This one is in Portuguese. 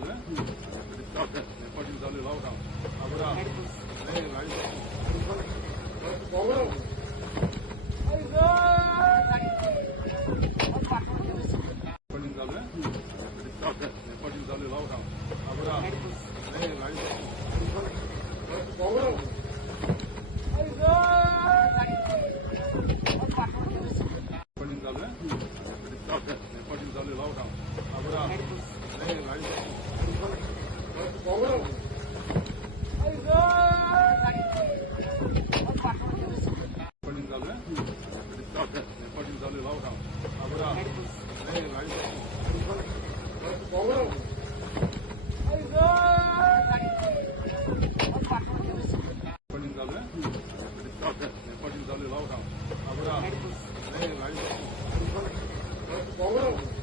casa, né? Você pode usar ali lá o carro. Agora, vem aí. Pode usar ali lá o carro. Agora, vem aí. Pode usar ali lá o carro. Agora, vem. casa, né? Você pode usar ali lá o carro. Agora, vem né? lá e vai. Agora, vem lá e vai. Vamos lá.